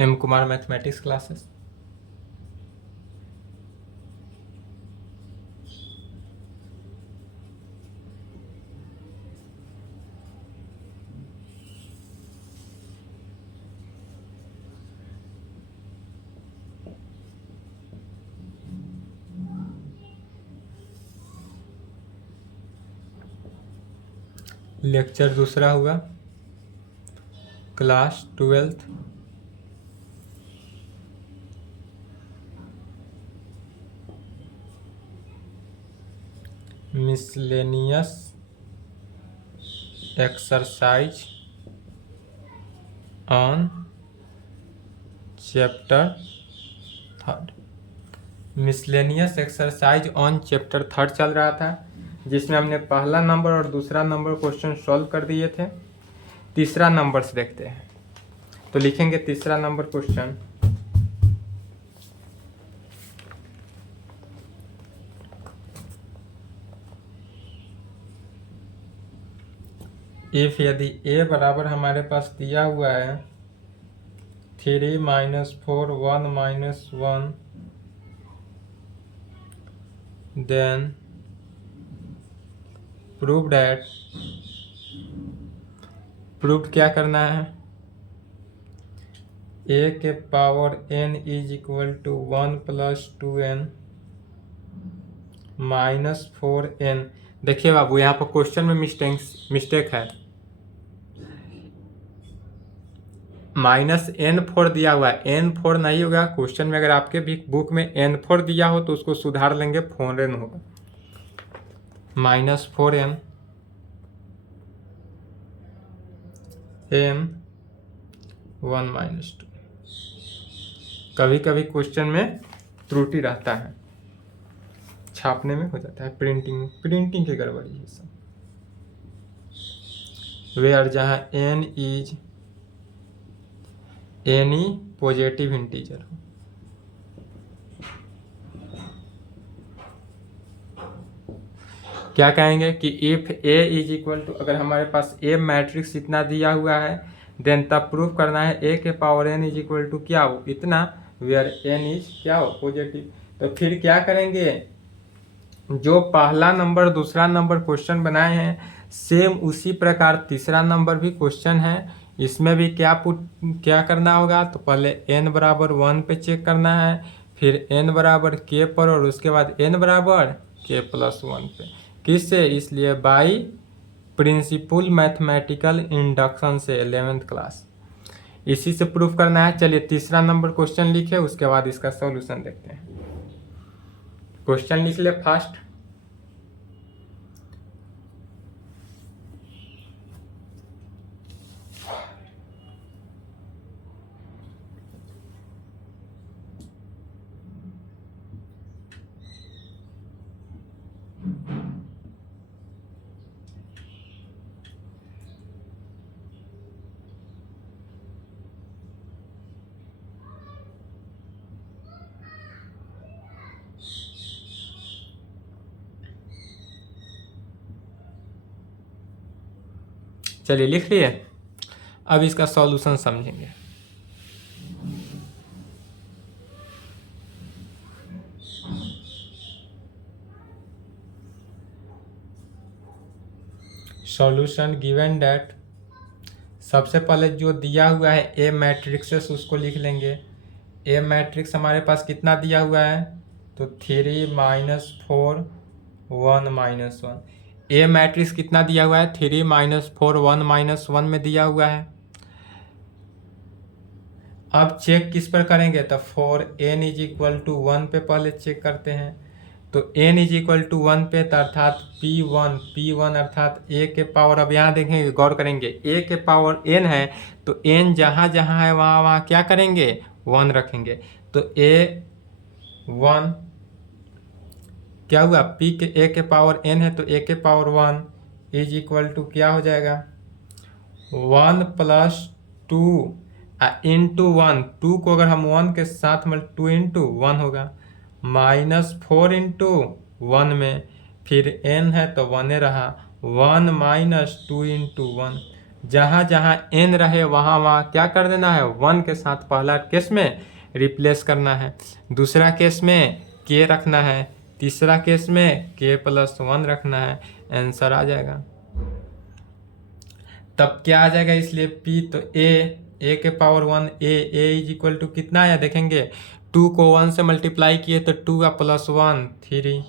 M Kumar mathematics classes. Lecture दूसरा हुआ class 12th miscellaneous exercise on chapter 3rd। Miscellaneous exercise on chapter 3rd चल रहा था, जिसमें हमने पहला नंबर और दूसरा नंबर क्वेश्चन सॉल्व कर दिए थे। तीसरा नंबर से देखते हैं, तो लिखेंगे तीसरा नंबर क्वेश्चन। इफ यदि a बराबर हमारे पास दिया हुआ है 3 - 4 1 - 1, देन प्रूव क्या करना है, a के power n is equal to 1 + 2n - 4n। देखिए बाबू, यहाँ पर क्वेश्चन में मिस्टेक है। -n4 दिया हुआ है, n4 नहीं होगा क्वेश्चन में। अगर आपके भी बुक में n4 दिया हो तो उसको सुधार लेंगे, 4n होगा। -4n n 1 - 2। कभी कभी क्वेश्चन में त्रुटि रहता है, छापने में हो जाता है, प्रिंटिंग की गड़बड़ी है सब। वेयर जहाँ n is any positive integer हो। क्या कहेंगे कि if a is equal to, अगर हमारे पास a मैट्रिक्स इतना दिया हुआ है, देन तब प्रूफ करना है a के power n is equal to क्या हो, इतना, वेयर n इज क्या हो, पॉजिटिव। तो फिर क्या करेंगे, जो पहला नंबर दूसरा नंबर क्वेश्चन बनाए हैं, सेम उसी प्रकार तीसरा नंबर भी क्वेश्चन है। इसमें भी क्या करना होगा, तो पहले n बराबर 1 पे चेक करना है, फिर n बराबर k पर, और उसके बाद n बराबर k + 1 पे। किससे, इसलिए बाई प्रिंसिपल मैथमेटिकल इंडक्शन से 11th क्लास, इसी से प्रूफ करना है। चलिए तीसरा नंबर क्वेश्चन लिखे, उसके बाद इसका सॉल्यूशन देखते हैं। क्वेश्चन लिख ले फास्ट। चलिए लिख लिए, अब इसका सॉल्यूशन समझेंगे। सॉल्यूशन गिवन डैट, सबसे पहले जो दिया हुआ है ए मैट्रिक्सेस उसको लिख लेंगे। ए मैट्रिक्स हमारे पास कितना दिया हुआ है, तो 3 - 4 1 - 1। ए मैट्रिक्स कितना दिया हुआ है, 3 - 4 1 - 1 में दिया हुआ है। अब चेक किस पर करेंगे, तो for n is equal to 1 पे पहले चेक करते हैं। तो n इज इक्वल टू 1 पे, तो अर्थात P1 अर्थात a के पावर, अब यहाँ देखेंगे गौर करेंगे, a के पावर n है, तो n जहाँ जहाँ है वहाँ वहाँ क्या करेंगे, 1 रखेंगे। तो a1 क्या हुआ, a के पावर n है, तो a के पावर 1 इज इक्वल टू क्या हो जाएगा, 1 + 2 इंटू 1, 2 को अगर हम 1 के साथ 2 इंटू 1 होगा, -4 इंटू 1 में, फिर n है तो 1 रहा, 1 - 2 इंटू 1, जहाँ जहाँ n रहे वहाँ वहाँ क्या कर देना है, 1 के साथ पहला केस में रिप्लेस करना है, दूसरा केस में k रखना है, तीसरा केस में k+1 रखना है, आंसर आ जाएगा। तब क्या आ जाएगा, इसलिए p तो a के power 1 a is equal to कितना आया देखेंगे, 2 को 1 से मल्टीप्लाई किए तो 2 का +1 3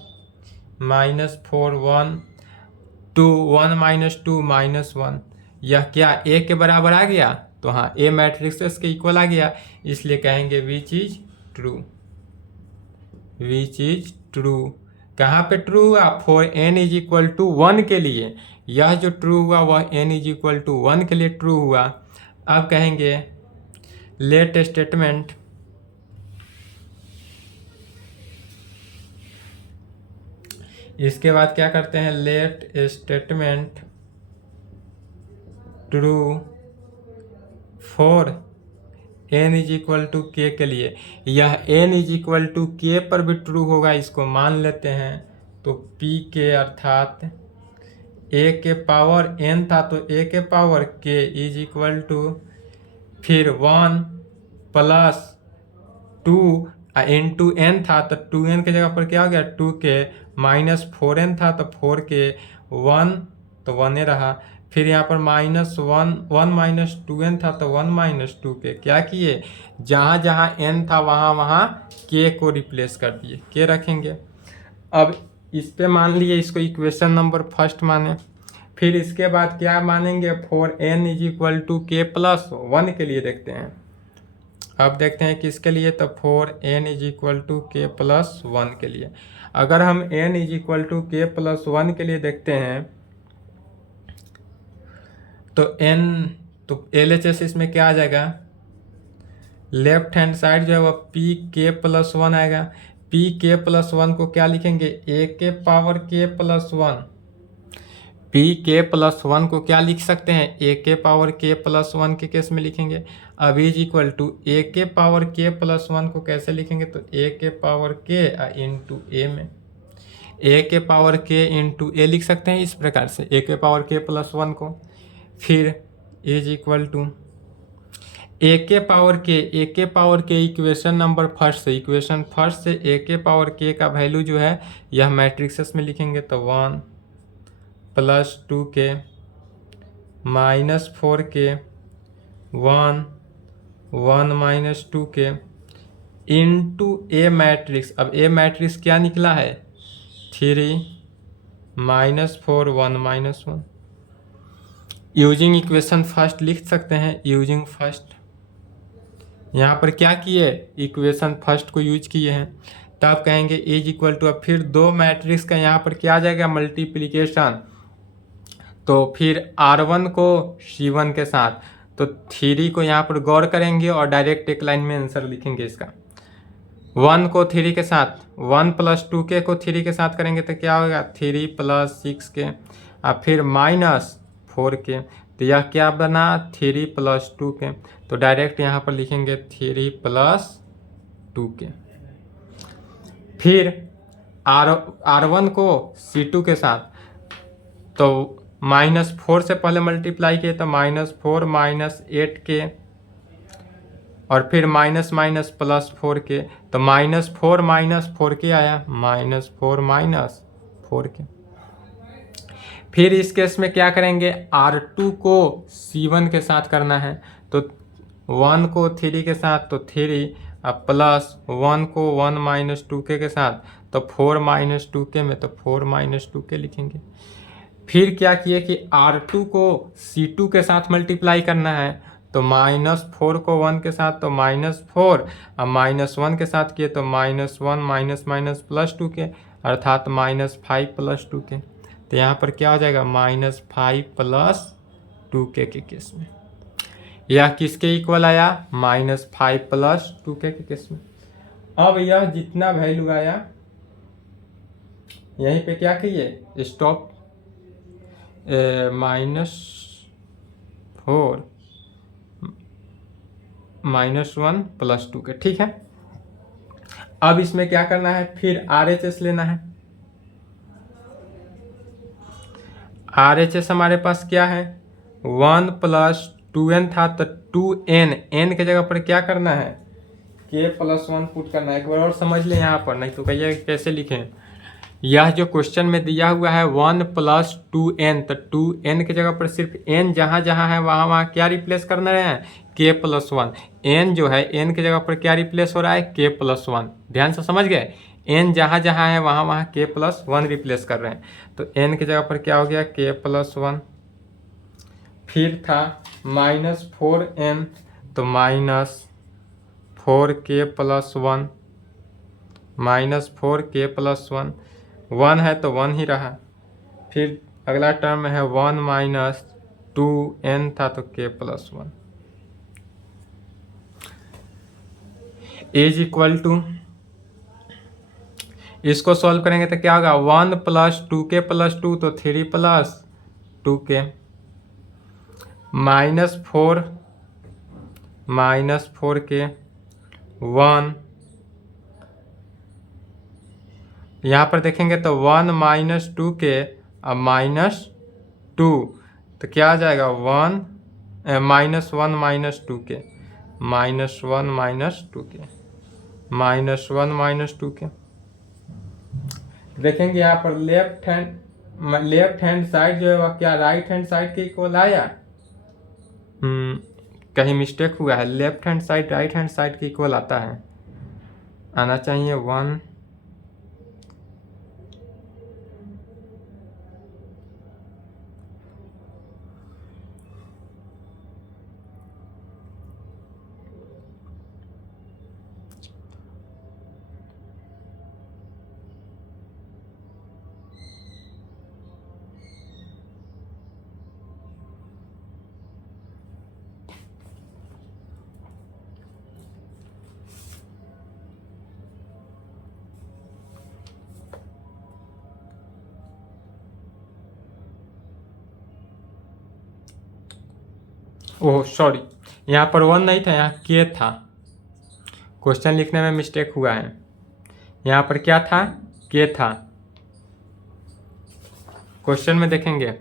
-4 1 2 1 -2 -1, यह क्या a के बराबर आ गया, तो हाँ a मैट्रिक्स के इक्वल आ गया, इसलिए कहेंगे which is true, which is true. कहाँ पे ट्रू हुआ, for n is equal to 1 के लिए, यह जो ट्रू हुआ वह n इज इक्वल टू 1 के लिए ट्रू हुआ। अब कहेंगे लेट स्टेटमेंट, इसके बाद क्या करते हैं, let statement true for n is equal to के के लिए, यह n इज इक्वल टू के पर भी ट्रू होगा, इसको मान लेते हैं। तो p के अर्थात a के पावर n था तो a के power k is equal to फिर 1 + 2 इंटू n था तो 2n के जगह पर क्या हो गया 2k, -4n था तो 4k, 1 तो 1 रहा, फिर यहाँ पर -1 -2n था तो 1 - 2k, क्या किए, जहाँ जहाँ n था वहाँ वहाँ k को रिप्लेस कर दिए, k रखेंगे। अब इस पे मान लिए इसको इक्वेशन नंबर फर्स्ट माने, फिर इसके बाद क्या मानेंगे, for n is equal to k+1 के लिए देखते हैं। अब देखते हैं किसके लिए, तो for n is equal to k+1 के लिए। अगर हम n is equal to k+1 के लिए देखते हैं तो n तो LHS इसमें क्या आ जाएगा, लेफ्ट हैंड साइड जो है वह pk+1 आएगा। pk+1 को क्या लिखेंगे, a के पावर k+1, pk+1 को क्या लिख सकते हैं, a के पावर k+1 के केस में लिखेंगे। अब इज इक्वल टू a के पावर k+1 को कैसे लिखेंगे, तो a के पावर k इंटू a में a के पावर k इंटू a लिख सकते हैं इस प्रकार से, a के पावर k+1 को। फिर इज इक्वल टू a के power k equation number first से, इक्वेशन फर्स्ट से a के पावर k का वैल्यू जो है यह मैट्रिक्स में लिखेंगे, तो 1 + 2k -4k 1 1 - 2k into a matrix. अब a मैट्रिक्स क्या निकला है, 3 -4 1 -1। यूजिंग इक्वेशन फर्स्ट लिख सकते हैं, यूजिंग फर्स्ट, यहाँ पर क्या किए, इक्वेशन फर्स्ट को यूज किए हैं। तब कहेंगे इज इक्वल टू, अब फिर दो मैट्रिक्स का यहाँ पर क्या आ जाएगा, मल्टीप्लिकेशन, तो फिर R1 को C1 के साथ, तो 3 को यहाँ पर गौर करेंगे और डायरेक्ट एक लाइन में आंसर लिखेंगे इसका। 1 को 3 के साथ, 1 + 2k को 3 के साथ करेंगे तो क्या होगा, 3 + 6k, और फिर -4k, तो यह क्या बना, 3 + 2k, तो डायरेक्ट यहाँ पर लिखेंगे 3 + 2k। फिर R1 को C2 के साथ, तो -4 से पहले मल्टीप्लाई किए तो -4 -8k, और फिर माइनस +4k, तो -4 - 4k आया, -4 - 4k। फिर इस केस में क्या करेंगे, R2 को C1 के साथ करना है, तो 1 को 3 के साथ तो 3, अब प्लस 1 को 1 - 2k के साथ, तो 4 - 2k में, तो 4 - 2k लिखेंगे। फिर क्या किए कि R2 को C2 के साथ मल्टीप्लाई करना है, तो -4 को 1 के साथ तो -4, अब -1 के साथ किए तो -1 +2k, अर्थात -5 + 2k, तो यहाँ पर क्या हो जाएगा, -5 + 2k के केस में। यह किसके इक्वल आया, -5 + 2k के केस में। अब यह जितना वैल्यू आया यहीं पे क्या कहिए, स्टॉप, -4 -1 + 2k, ठीक है। अब इसमें क्या करना है, फिर RHS लेना है। RHS हमारे पास क्या है, 1 प्लस 2n था तो 2n, n के जगह पर क्या करना है, k प्लस 1 पुट करना है। एक बार और समझ लें यहाँ पर, नहीं तो कहिए कैसे लिखें। यह जो क्वेश्चन में दिया हुआ है 1 प्लस 2n, तो 2n की जगह पर सिर्फ n जहाँ जहाँ है वहाँ वहाँ क्या रिप्लेस करना है, k प्लस 1। n जो है n की जगह पर क्या रिप्लेस हो रहा है, k प्लस 1। ध्यान से समझ गए, n जहाँ जहाँ है वहाँ वहाँ k प्लस 1 रिप्लेस कर रहे हैं। तो n की जगह पर क्या हो गया, k प्लस 1। फिर था -4n, तो -4k प्लस 1, -4k प्लस 1, 1 है तो 1 ही रहा। फिर अगला टर्म है 1 माइनस 2n था तो k plus 1 is equal to, इसको सॉल्व करेंगे तो क्या होगा, 1 प्लस 2k प्लस 2 तो 3 प्लस 2k, -4k 1, यहाँ पर देखेंगे तो 1 माइनस 2k अब -2, तो क्या आ जाएगा, -1 माइनस 2k, -1 देखेंगे यहाँ पर लेफ्ट हैंड साइड जो है वह क्या राइट हैंड साइड के इक्वल आया, कहीं मिस्टेक हुआ है, left hand side right hand side के इक्वल आता है, आना चाहिए 1। ओह सॉरी, यहाँ पर 1 नहीं था, यहाँ k था, क्वेश्चन लिखने में मिस्टेक हुआ है। यहाँ पर क्या था, k था। क्वेश्चन में देखेंगे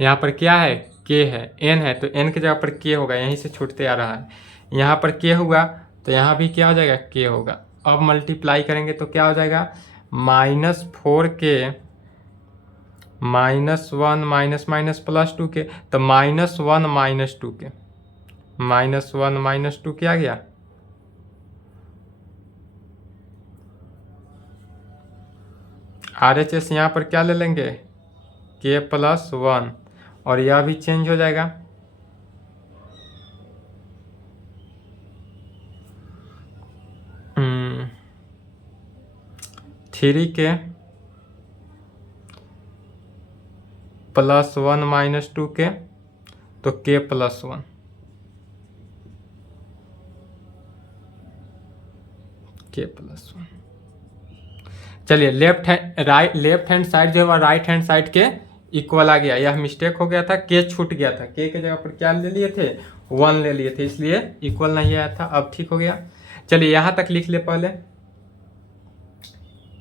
यहाँ पर क्या है, k है, n है तो n की जगह पर k होगा, यहीं से छूटते आ रहा है। यहाँ पर k हुआ तो यहाँ भी क्या हो जाएगा, k होगा। अब मल्टीप्लाई करेंगे तो क्या हो जाएगा, -4k -1 minus minus plus 2k, तो -1 माइनस 2k, -1 माइनस 2 क्या गया, RHS यहाँ पर क्या ले लेंगे, k प्लस 1, और यह भी चेंज हो जाएगा, थ्री के प्लस 1 माइनस 2k, तो k प्लस 1, k प्लस 1। चलिए लेफ्ट हैंड साइड जो है राइट हैंड साइड के इक्वल आ गया, यह मिस्टेक हो गया था, k छूट गया था, k की जगह पर क्या ले लिए थे, 1 ले लिए थे, इसलिए इक्वल नहीं आया था। अब ठीक हो गया। चलिए यहाँ तक लिख ले, पहले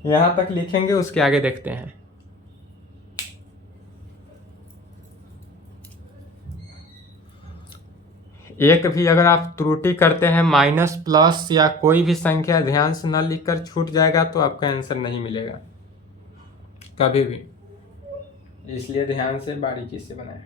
यहाँ तक लिखेंगे उसके आगे देखते हैं। एक भी अगर आप त्रुटि करते हैं माइनस प्लस या कोई भी संख्या ध्यान से न लिखकर छूट जाएगा तो आपका आंसर नहीं मिलेगा कभी भी, इसलिए ध्यान से बारीकी से बनाएं।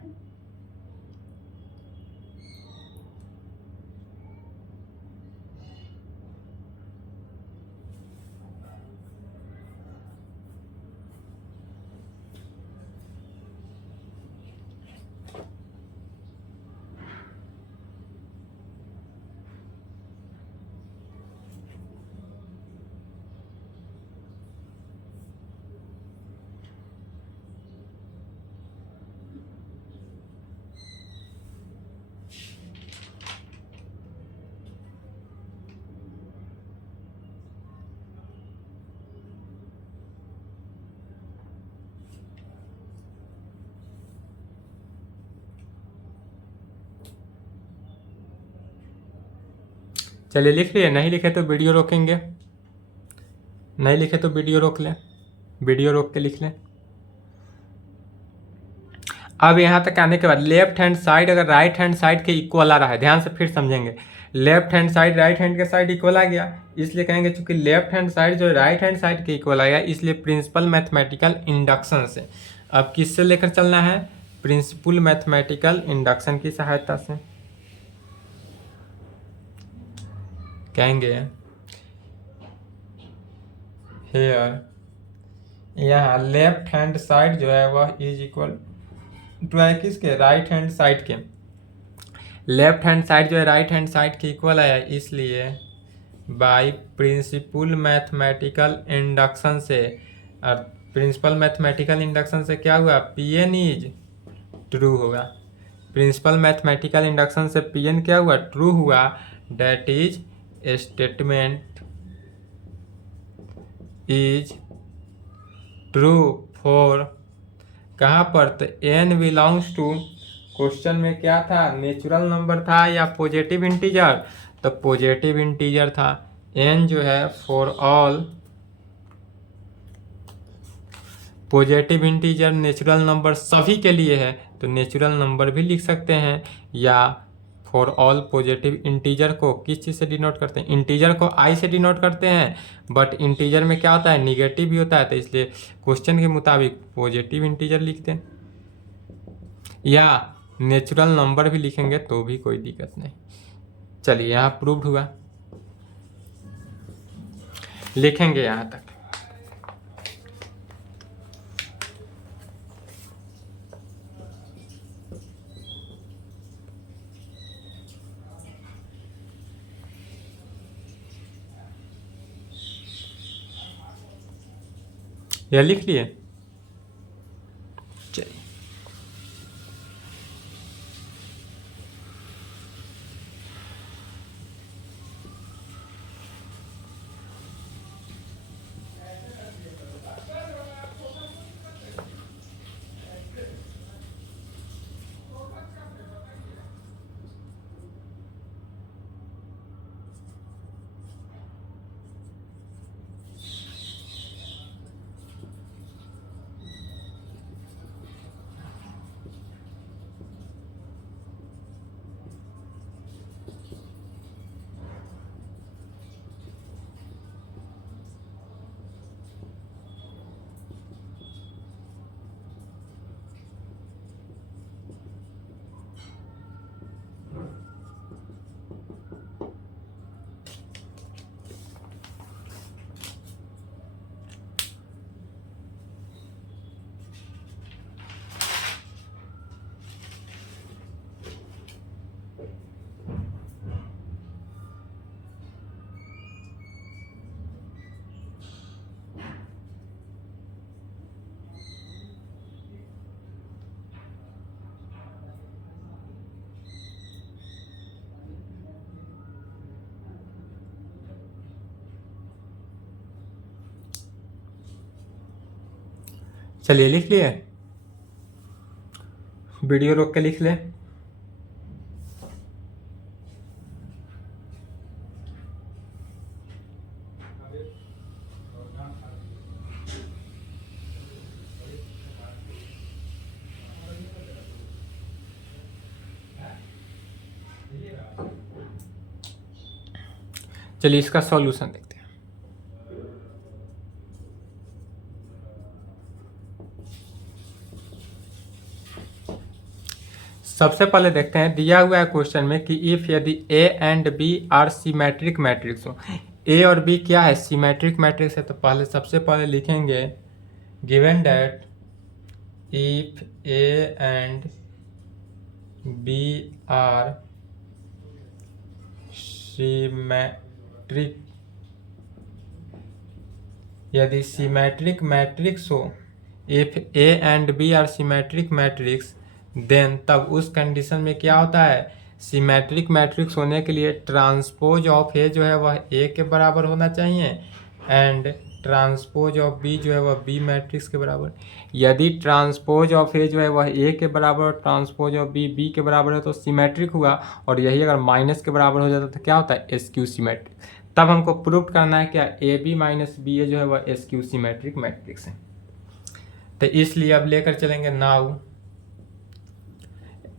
चलिए लिख लिए, नहीं लिखे तो वीडियो रोकेंगे, नहीं लिखे तो वीडियो रोक लें, वीडियो रोक के लिख लें। अब यहाँ तक आने के बाद लेफ्ट हैंड साइड अगर राइट हैंड साइड के इक्वल आ रहा है, ध्यान से फिर समझेंगे, left hand side right hand के साइड इक्वल आ गया, इसलिए कहेंगे चूंकि लेफ्ट हैंड साइड जो है राइट हैंड साइड के इक्वल आ गया, इसलिए प्रिंसिपल मैथमेटिकल इंडक्शन से, अब किससे लेकर चलना है, प्रिंसिपल मैथमेटिकल इंडक्शन की सहायता से कहेंगे हेयर यहाँ लेफ्ट हैंड साइड जो है वह इज इक्वल टू है किसके, राइट हैंड साइड के, लेफ्ट हैंड साइड जो है राइट हैंड साइड के इक्वल आया, इसलिए बाय प्रिंसिपल मैथमेटिकल इंडक्शन से, और प्रिंसिपल मैथमेटिकल इंडक्शन से क्या हुआ, पी एन इज ट्रू होगा, प्रिंसिपल मैथमेटिकल इंडक्शन से पी एन क्या हुआ, ट्रू हुआ, that is statement is true for कहाँ पर, तो एन बिलोंग्स टू, क्वेश्चन में क्या था, नेचुरल नंबर था या पॉजिटिव इंटीजर, तो पॉजिटिव इंटीजर था, एन जो है for all positive integer natural number सभी के लिए है, तो नेचुरल नंबर भी लिख सकते हैं, या फॉर ऑल पॉजिटिव इंटीजर को किस चीज़ से डिनोट करते हैं, इंटीजर को आई से डिनोट करते हैं, बट इंटीजर में क्या होता है, निगेटिव भी होता है, तो इसलिए क्वेश्चन के मुताबिक पॉजिटिव इंटीजर लिखते हैं, या नेचुरल नंबर भी लिखेंगे तो भी कोई दिक्कत नहीं। चलिए यहाँ प्रूव्ड हुआ, लिखेंगे यहाँ तक। यह लिख लिए, चलिए चलिए लिख लिए, वीडियो रोक के लिख ले। चलिए इसका सॉल्यूशन देखते हैं। सबसे पहले देखते हैं, दिया हुआ है क्वेश्चन में कि इफ यदि A and B are symmetric matrix हो, ए और बी क्या है, सिमेट्रिक मैट्रिक्स है, तो पहले सबसे पहले लिखेंगे given that if A and B are symmetric, यदि सिमेट्रिक मैट्रिक्स हो, if A and B are symmetric matrix, then तब उस कंडीशन में क्या होता है, सिमेट्रिक मैट्रिक्स होने के लिए ट्रांसपोज ऑफ ए जो है वह ए के बराबर होना चाहिए, एंड ट्रांसपोज ऑफ बी जो है वह बी मैट्रिक्स के बराबर। यदि ट्रांसपोज ऑफ ए जो है वह ए के बराबर और ट्रांसपोज ऑफ बी बी के बराबर है तो सिमेट्रिक हुआ, और यही अगर माइनस के बराबर हो जाता तो क्या होता है, एसक्यू सिमेट्रिक। तब हमको प्रूव करना है क्या, ए बी माइनस बी ए जो है वह एसक्यू सिमेट्रिक मैट्रिक्स है। तो इसलिए अब लेकर चलेंगे नाउ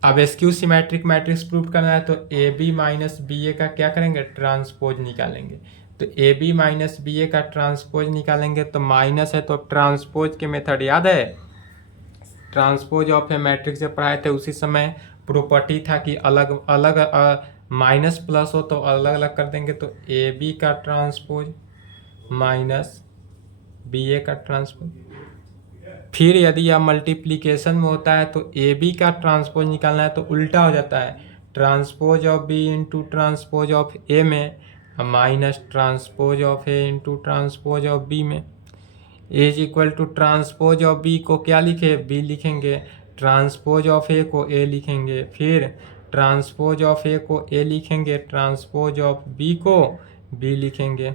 अब एसक्यू सिमेट्रिक मैट्रिक्स प्रूव करना है तो A B minus B A का क्या करेंगे, ट्रांसपोज निकालेंगे। तो A B minus B A का ट्रांसपोज निकालेंगे तो माइनस है तो अब ट्रांसपोज के मेथड याद है, ट्रांसपोज ऑफ ए मैट्रिक्स जब पढ़ाए थे उसी समय प्रॉपर्टी था कि अलग अलग माइनस प्लस हो तो अलग अलग कर देंगे। तो ए बी का ट्रांसपोज माइनस बी ए का ट्रांसपोज। फिर यदि यह मल्टीप्लिकेशन में होता है तो ए बी का ट्रांसपोज निकालना है तो उल्टा हो जाता है, transpose of B into transpose of A में minus transpose of A into transpose of B में। A is equal to transpose of B को क्या लिखे, बी लिखेंगे, ट्रांसपोज ऑफ ए को ए लिखेंगे, फिर ट्रांसपोज ऑफ ए को ए लिखेंगे, ट्रांसपोज ऑफ बी को बी लिखेंगे।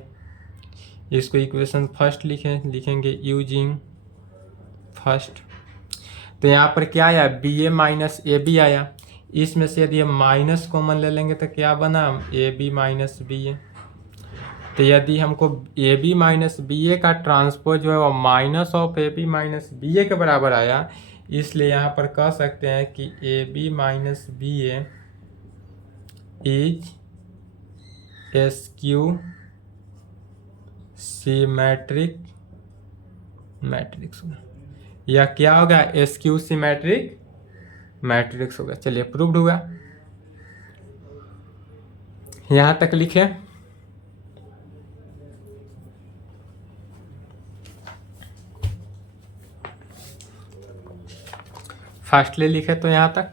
इसको इक्वेशन फर्स्ट लिखेंगे यूजिंग फर्स्ट। तो यहाँ पर क्या आया, B A minus A B आया। इसमें से यदि हम माइनस कॉमन ले लेंगे तो क्या बना, A B minus B A. तो यदि हमको A B minus B A का ट्रांसपोज जो है वो minus of A B minus B A के बराबर आया, इसलिए यहाँ पर कह सकते हैं कि A B minus B A is skew symmetric matrix. यह क्या होगा, एसक्यू सिमेट्रिक मैट्रिक्स होगा। चलिए प्रूव्ड हुआ, यहां तक लिखे। फास्टली लिखे तो यहां तक।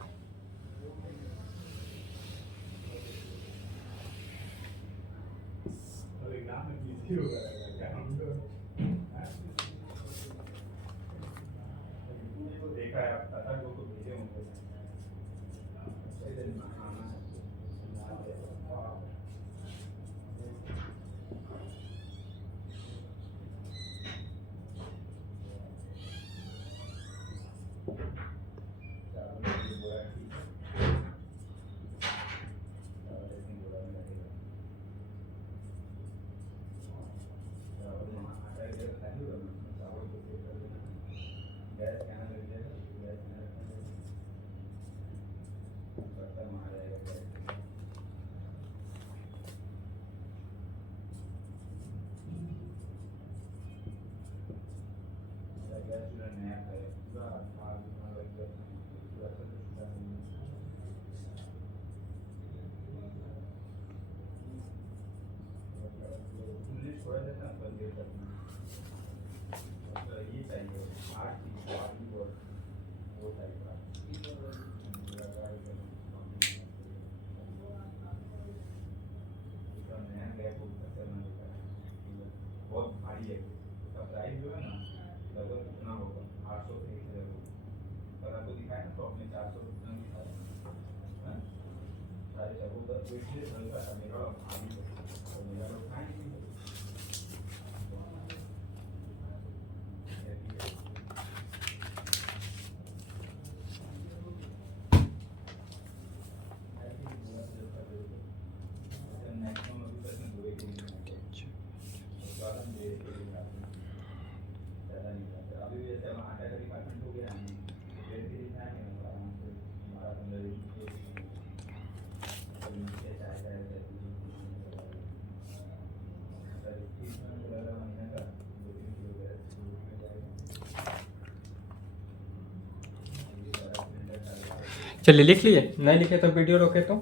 चलिए लिख लिए, नहीं लिखे तो वीडियो रोके, तो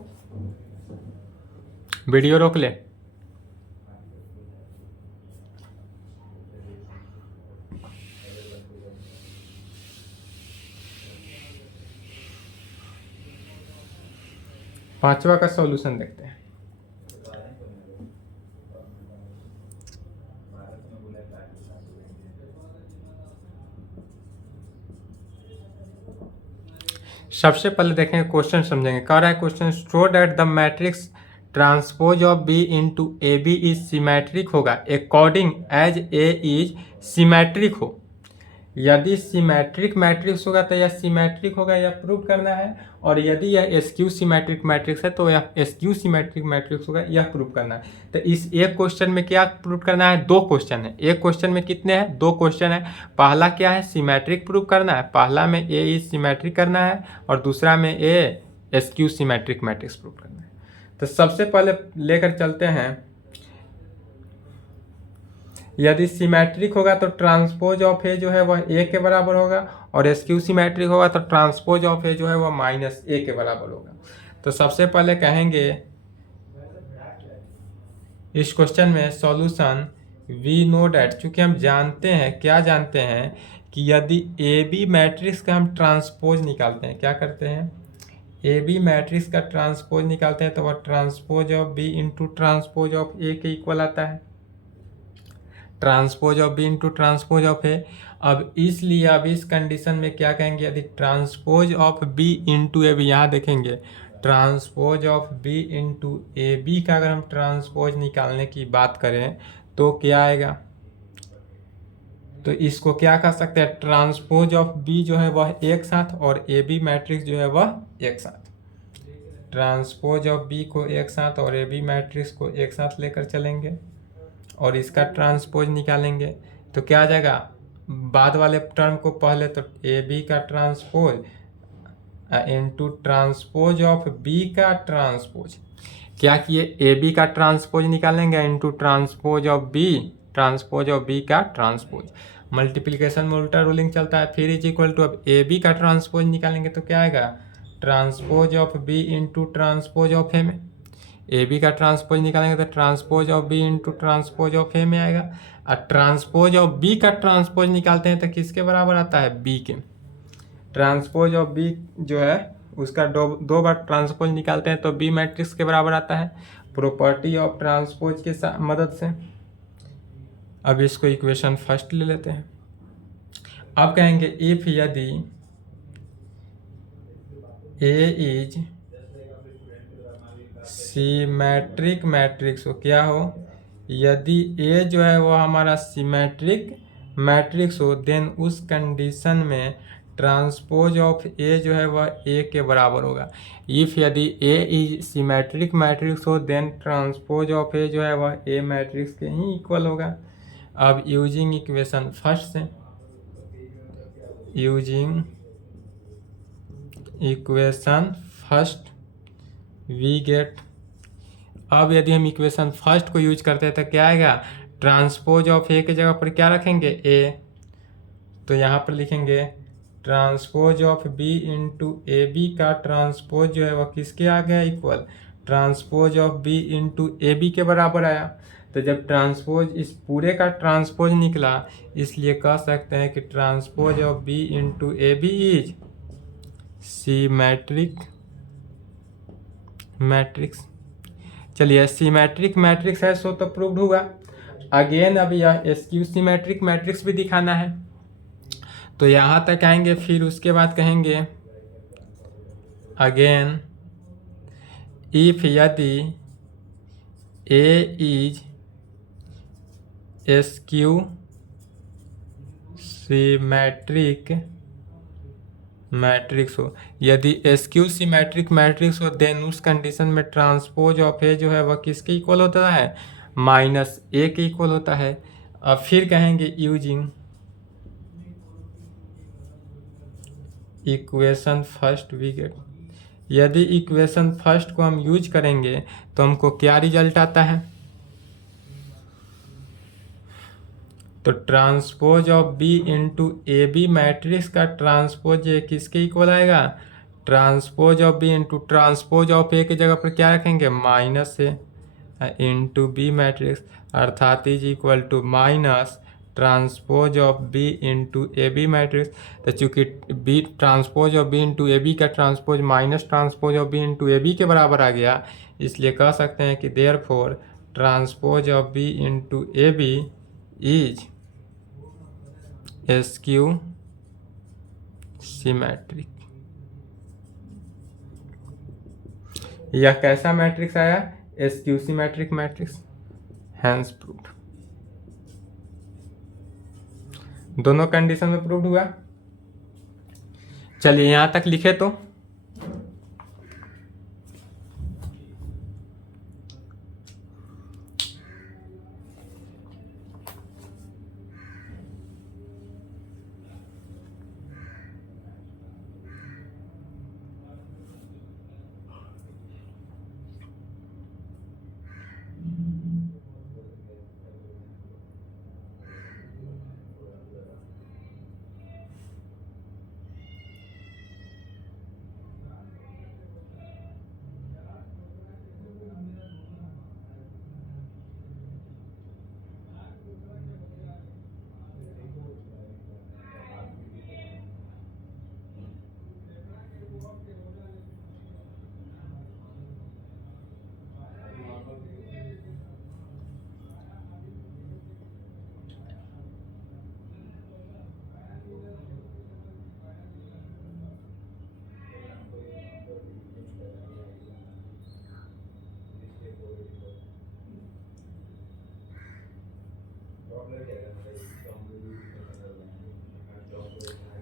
वीडियो रोक ले। पांचवा का सॉल्यूशन देखते हैं। सबसे पहले देखेंगे क्वेश्चन समझेंगे। कह रहा है question, show that the matrix transpose of B into A B is symmetric होगा according as A is symmetric हो। यदि सिमेट्रिक मैट्रिक्स होगा तो यह सिमेट्रिक होगा, यह प्रूव करना है। और यदि यह एसक्यू सिमेट्रिक मैट्रिक्स है तो यह एसक्यू सिमेट्रिक मैट्रिक्स होगा, यह प्रूव करना है। तो इस एक क्वेश्चन में क्या प्रूव करना है, दो क्वेश्चन है। एक क्वेश्चन में कितने हैं, दो क्वेश्चन है। पहला क्या है, सिमेट्रिक प्रूव करना है, पहला में ए इज सिमेट्रिक करना है और दूसरा में ए एसक्यू सिमेट्रिक मैट्रिक्स प्रूव करना है। तो सबसे पहले लेकर चलते हैं, यदि सिमेट्रिक होगा तो ट्रांसपोज ऑफ ए जो है वह ए के बराबर होगा, और एसक्यू सिमेट्रिक होगा तो ट्रांसपोज ऑफ ए जो है वह माइनस ए के बराबर होगा। तो सबसे पहले कहेंगे इस क्वेश्चन में सॉल्यूशन वी नो डैट, चूंकि हम जानते हैं, क्या जानते हैं कि यदि ए बी मैट्रिक्स का हम ट्रांसपोज निकालते हैं, क्या करते हैं, ए बी मैट्रिक्स का ट्रांसपोज निकालते हैं तो वह transpose of B into transpose of A के इक्वल आता है, transpose of B into transpose of A. अब इसलिए अब इस कंडीशन में क्या कहेंगे, यदि transpose of B into A B, यहाँ देखेंगे transpose of B into A B का अगर हम ट्रांसपोज निकालने की बात करें तो क्या आएगा, तो इसको क्या कह सकते हैं, ट्रांसपोज ऑफ बी जो है वह एक साथ और ए बी मैट्रिक्स जो है वह एक साथ, ट्रांसपोज ऑफ बी को एक साथ और ए बी मैट्रिक्स को एक साथ लेकर चलेंगे और इसका ट्रांसपोज निकालेंगे तो क्या आ जाएगा, बाद वाले टर्म को पहले तो ए बी का transpose into transpose of B का ट्रांसपोज, क्या किए, ए बी का ट्रांसपोज निकालेंगे इनटू ट्रांसपोज ऑफ बी का ट्रांसपोज, मल्टीप्लिकेशन में उल्टा रूलिंग चलता है, फिर इज इक्वल टू अब ए बी का ट्रांसपोज निकालेंगे तो क्या आएगा, transpose of B into transpose of A में, ए बी का ट्रांसपोज निकालेंगे तो transpose of B into transpose of A में आएगा, और ट्रांसपोज ऑफ बी का ट्रांसपोज निकालते हैं तो किसके बराबर आता है, बी के, ट्रांसपोज ऑफ बी जो है उसका दो बार ट्रांसपोज निकालते हैं तो बी मैट्रिक्स के बराबर आता है, प्रॉपर्टी ऑफ ट्रांसपोज के मदद से। अब इसको इक्वेशन फर्स्ट ले लेते हैं। अब कहेंगे इफ यदि ए इज सिमेट्रिक मैट्रिक्स हो, क्या हो, यदि ए जो है वो हमारा सिमेट्रिक मैट्रिक्स हो, देन उस कंडीशन में ट्रांसपोज ऑफ ए जो है वह ए के बराबर होगा। इफ यदि ए इज सिमेट्रिक मैट्रिक्स हो देन ट्रांसपोज ऑफ ए जो है वह ए मैट्रिक्स के ही इक्वल होगा। अब यूजिंग इक्वेशन फर्स्ट से, using equation first we get, अब यदि हम इक्वेशन फर्स्ट को यूज करते हैं तो क्या आएगा, ट्रांसपोज ऑफ ए की जगह पर क्या रखेंगे, ए, तो यहाँ पर लिखेंगे transpose of B into A B का ट्रांसपोज जो है वह किसके आ गया, equal transpose of B into A B के बराबर आया। तो जब ट्रांसपोज इस पूरे का ट्रांसपोज निकला, इसलिए कह सकते हैं कि transpose of B into A B is symmetric matrix. चलिए सिमेट्रिक मैट्रिक्स है सो तो प्रूव्ड हुआ। अगेन अब यह एसक्यू सिमेट्रिक मैट्रिक्स भी दिखाना है, तो यहाँ तक आएंगे, फिर उसके बाद कहेंगे अगेन इफ यदि ए इज एसक्यू सिमेट्रिक मैट्रिक्स हो, यदि एसक्यू सिमेट्रिक मैट्रिक्स हो देन उस कंडीशन में ट्रांसपोज ऑफ ए जो है वह किसके इक्वल होता है, माइनस ए के इक्वल होता है। अब फिर कहेंगे using equation first we get, यदि इक्वेशन फर्स्ट को हम यूज करेंगे तो हमको क्या रिजल्ट आता है, तो transpose of B into A B matrix का ट्रांसपोज ए किसके इक्वल आएगा, transpose of B into transpose of A की जगह पर क्या रखेंगे, minus A into B matrix, अर्थात is equal to minus transpose of B into A B matrix. तो चूंकि B transpose of B into A B का transpose minus transpose of B into A B के बराबर आ गया, इसलिए कह सकते हैं कि therefore transpose of B into A B is skew symmetric. यह कैसा मैट्रिक्स आया, skew symmetric matrix, hence proved. दोनों कंडीशन में प्रूव्ड हुआ। चलिए यहां तक लिखे तो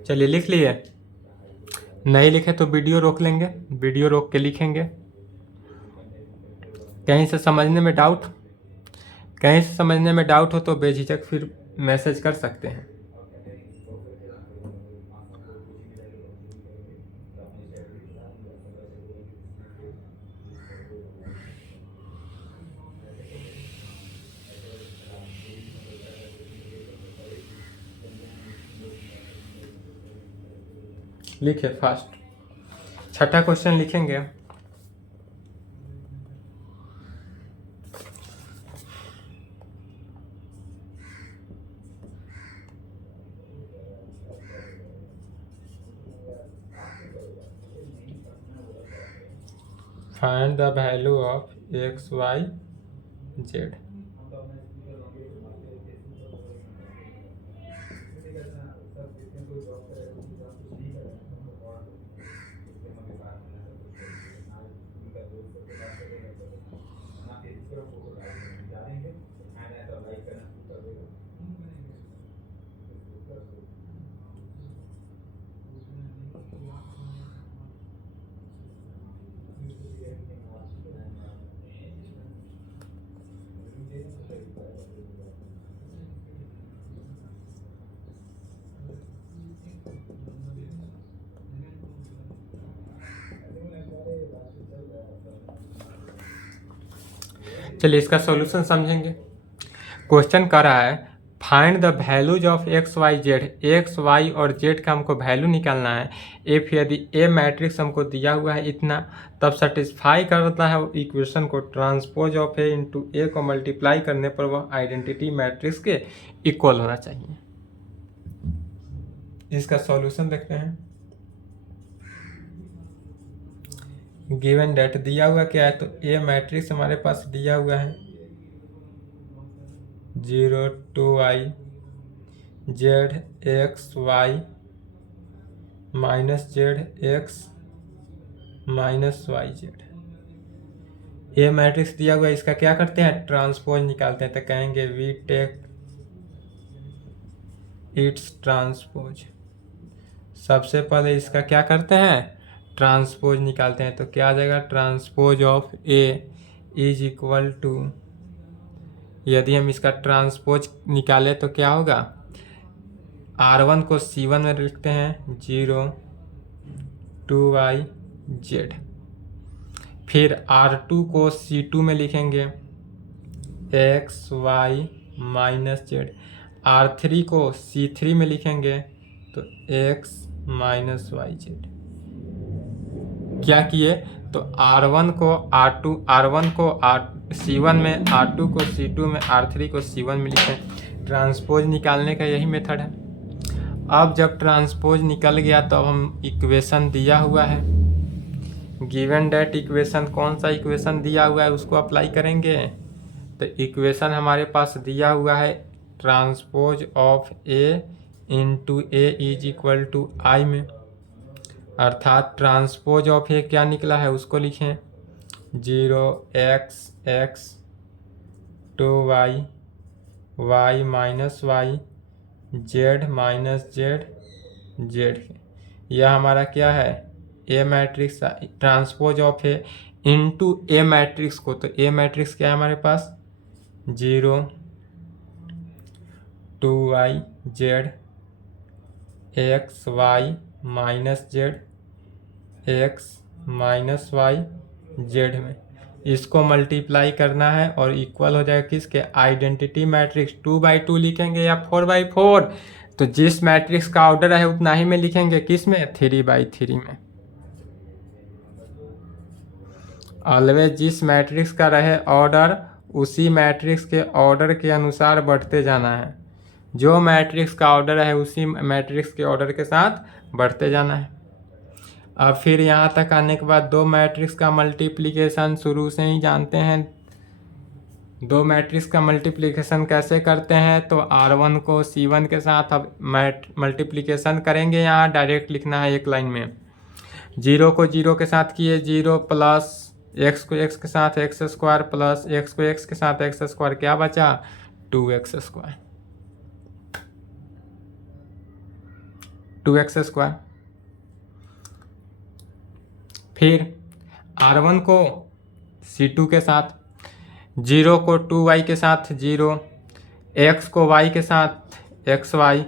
चलिए लिख लिए, नहीं लिखे तो वीडियो रोक लेंगे, वीडियो रोक के लिखेंगे। कहीं से समझने में डाउट हो तो बेझिझक फिर मैसेज कर सकते हैं। लिखे फास्ट। छठा क्वेश्चन लिखेंगे। Find the value of X Y Z. चलिए इसका सॉल्यूशन समझेंगे। क्वेश्चन कर रहा है find the values of X Y Z. X Y और जेड का हमको वैल्यू निकालना है। इफ यदि ए मैट्रिक्स हमको दिया हुआ है इतना, तब सेटिस्फाई करता है इक्वेशन को ट्रांसपोज ऑफ ए इंटू ए को मल्टीप्लाई करने पर वह आइडेंटिटी मैट्रिक्स के इक्वल होना चाहिए। इसका सॉल्यूशन देखते हैं। गिवन डेट दिया हुआ क्या है, तो ए मैट्रिक्स हमारे पास दिया हुआ है 0 2 i z x Y minus Z x minus Y z. A matrix दिया हुआ है, इसका क्या करते हैं, ट्रांसपोज निकालते हैं। तो कहेंगे वी टेक इट्स ट्रांसपोज। सबसे पहले इसका क्या करते हैं, ट्रांसपोज निकालते हैं। तो क्या आ जाएगा, transpose of A is equal to, यदि हम इसका ट्रांसपोज निकालें तो क्या होगा, R1 को C1 में लिखते हैं 0 2 i जेड। फिर R2 को C2 में लिखेंगे x y minus Z. R3 को C3 में लिखेंगे तो x माइनस वाई जेड। क्या किए, तो R1 को C1 में, R2 को C2 में, R3 को C1 में लिखें। ट्रांसपोज निकालने का यही मेथड है। अब जब ट्रांसपोज निकल गया तो अब हम इक्वेशन दिया हुआ है, गिवन डेट इक्वेशन, कौन सा इक्वेशन दिया हुआ है उसको अप्लाई करेंगे। तो इक्वेशन हमारे पास दिया हुआ है transpose of A into A is equal to I में, अर्थात ट्रांसपोज ऑफ ए क्या निकला है उसको लिखें 0x x 2y y minus Y Z minus Z Z. यह हमारा क्या है, A matrix. Transpose of A into A matrix को, तो ए मैट्रिक्स क्या है हमारे पास 0 2y Z x Y minus Z x minus Y Z में। इसको मल्टीप्लाई करना है और इक्वल हो जाएगा किसके, आइडेंटिटी मैट्रिक्स। 2/2 लिखेंगे या 4/4, तो जिस मैट्रिक्स का ऑर्डर है उतना ही में लिखेंगे, किस में, 3/3 में। ऑलवेज जिस मैट्रिक्स का रहे ऑर्डर, उसी मैट्रिक्स के ऑर्डर के अनुसार बढ़ते जाना है। जो मैट्रिक्स का ऑर्डर है उसी मैट्रिक्स के ऑर्डर के साथ बढ़ते जाना है। अब फिर यहाँ तक आने के बाद दो मैट्रिक्स का मल्टीप्लिकेशन शुरू से ही जानते हैं। दो मैट्रिक्स का मल्टीप्लिकेशन कैसे करते हैं, तो R1 को C1 के साथ अब मल्टीप्लिकेशन करेंगे। यहाँ डायरेक्ट लिखना है एक लाइन में। 0 को 0 के साथ किए 0 प्लस x को x के साथ x स्क्वायर प्लस x को x के साथ x स्क्वायर, क्या बचा 2x स्क्वायर। 2x²। फिर R1 को C2 के साथ, 0 को 2y के साथ 0, x को y के साथ xy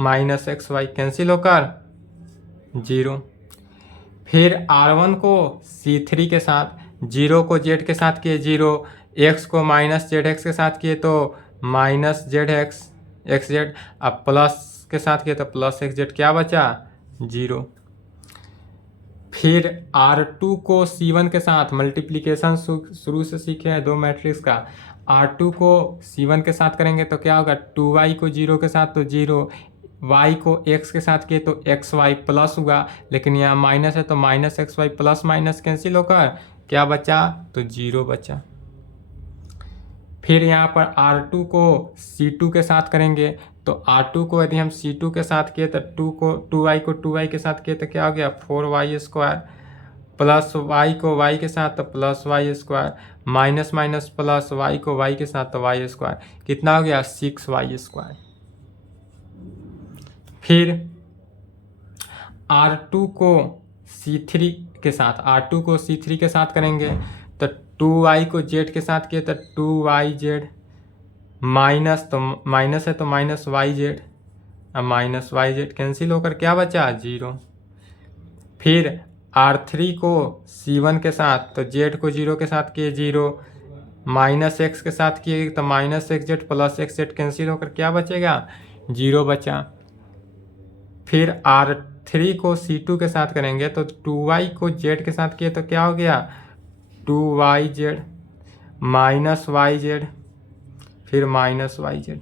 माइनस xy कैंसिल होकर 0। फिर R1 को C3 के साथ, 0 को z के साथ किए 0, x को माइनस zx के साथ किए तो माइनस zx xz, अब प्लस के साथ किए तो प्लस xz, क्या बचा 0। फिर R2 को C1 के साथ, मल्टीप्लिकेशन शुरू से सीखे हैं दो मैट्रिक्स का, R2 को C1 के साथ करेंगे तो क्या होगा, 2y को 0 के साथ तो 0, y को x के साथ किए तो xy प्लस हुआ, लेकिन यहाँ माइनस है तो minus xy plus minus cancel होकर क्या बचा, तो 0 बचा। फिर यहाँ पर R2 को C2 के साथ करेंगे तो R2 को यदि हम C2 के साथ किए तो 2y को 2y के साथ किए तो क्या हो गया 4y² प्लस y को y के साथ तो plus y², minus minus plus y को y के साथ तो y², कितना हो गया 6y²। फिर R2 को C3 के साथ, R2 को C3 के साथ करेंगे तो 2y को z के साथ किए तो 2yz, माइनस तो माइनस है तो माइनस yz, अब माइनस yz कैंसिल होकर क्या बचा 0। फिर R3 को C1 के साथ तो z को 0 के साथ किए 0, माइनस x के साथ किए तो minus xz plus xz cancel होकर क्या बचेगा 0 बचा। फिर R3 को C2 के साथ करेंगे तो 2y को z के साथ किए तो क्या हो गया 2yz माइनस yz, फिर माइनस yz